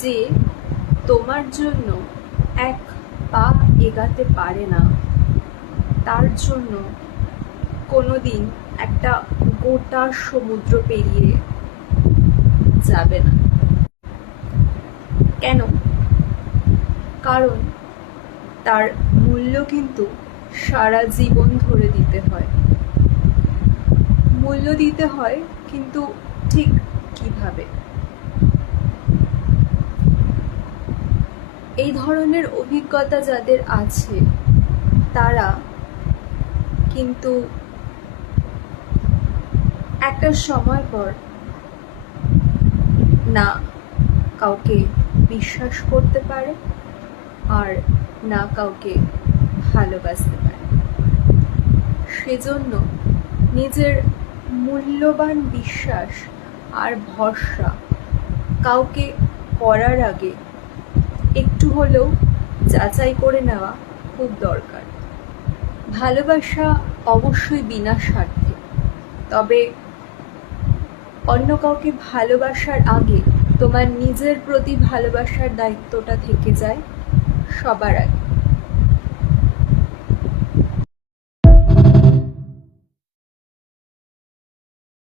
যে তোমার জন্য এক পা এগাতে পারে না, তার জন্য কোনোদিন একটা গোটা সমুদ্র পেরিয়ে যাবে না। কেন? কারণ তার মূল্য কিন্তু সারা জীবন ধরে দিতে হয়। মূল্য দিতে হয়, কিন্তু ঠিক কিভাবে? এই ধরনের অভিজ্ঞতা যাদের আছে তারা কিন্তু একটা সময় পর না কাউকে বিশ্বাস করতে পারে আর না কাউকে ভালোবাসতে পারে। সেজন্য নিজের মূল্যবান বিশ্বাস আর ভরসা কাউকে করার আগে একটু হলেও যাচাই করে নেওয়া খুব দরকার। ভালোবাসা অবশ্যই বিনা স্বার্থে, তবে অন্য কাউকে ভালোবাসার আগে তোমার নিজের প্রতি ভালোবাসার দায়িত্বটা থেকে যায় সবার আগে।